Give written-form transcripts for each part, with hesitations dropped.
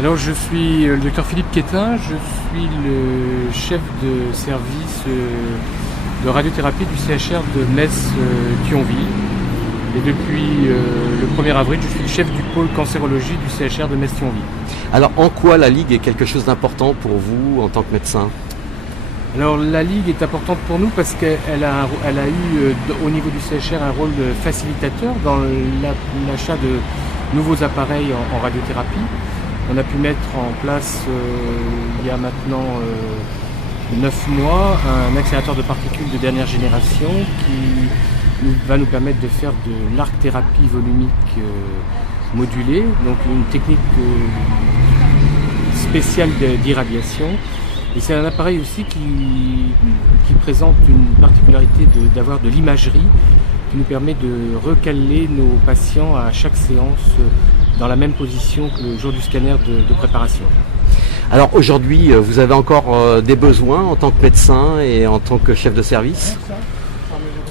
Alors je suis le docteur Philippe Quétin, je suis le chef de service de radiothérapie du CHR de Metz-Thionville. Et depuis le 1er avril, je suis le chef du pôle cancérologie du CHR de Metz-Thionville. Alors en quoi la Ligue est quelque chose d'important pour vous en tant que médecin? Alors la Ligue est importante pour nous parce qu'elle a eu au niveau du CHR un rôle de facilitateur dans l'achat de nouveaux appareils en radiothérapie. On a pu mettre en place il y a maintenant 9 mois un accélérateur de particules de dernière génération qui va nous permettre de faire de l'arc-thérapie volumique modulée, donc une technique spéciale d'irradiation. Et c'est un appareil aussi qui présente une particularité d'avoir de l'imagerie qui nous permet de recaler nos patients à chaque séance dans la même position que le jour du scanner de préparation. Alors aujourd'hui, vous avez encore des besoins en tant que médecin et en tant que chef de service?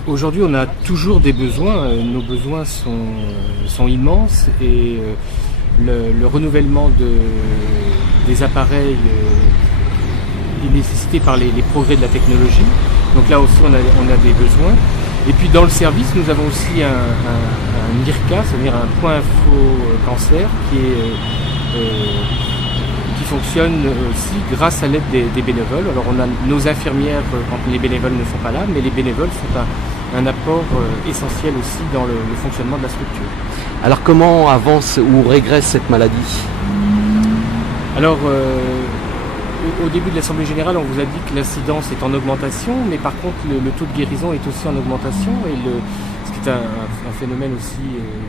Aujourd'hui, on a toujours des besoins. Nos besoins sont immenses et le renouvellement des appareils est nécessité par les progrès de la technologie. Donc là aussi, on a des besoins. Et puis dans le service, nous avons aussi un IRCA, c'est-à-dire un point info cancer qui fonctionne aussi grâce à l'aide des bénévoles. Alors on a nos infirmières quand les bénévoles ne sont pas là, mais les bénévoles sont un apport essentiel aussi dans le fonctionnement de la structure. Alors comment avance ou régresse cette maladie? Alors au début de l'Assemblée Générale, on vous a dit que l'incidence est en augmentation, mais par contre le taux de guérison est aussi en augmentation, et ce qui est un phénomène aussi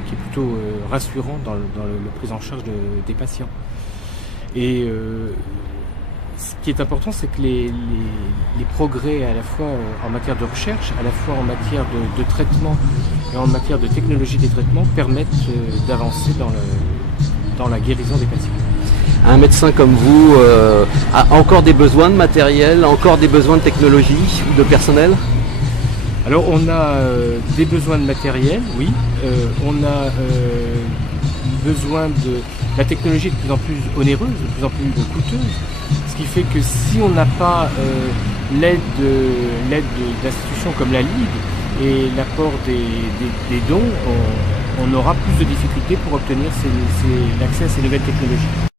qui est plutôt rassurant dans la prise en charge des patients. Et ce qui est important, c'est que les progrès à la fois en matière de recherche, à la fois en matière de traitement et en matière de technologie des traitements permettent d'avancer dans la guérison des patients. Un médecin comme vous a encore des besoins de matériel, encore des besoins de technologie ou de personnel? Alors on a des besoins de matériel, oui. On a besoin de... La technologie est de plus en plus onéreuse, de plus en plus coûteuse. Ce qui fait que si on n'a pas l'aide d'institutions comme la Ligue et l'apport des dons, on aura plus de difficultés pour obtenir l'accès à ces nouvelles technologies.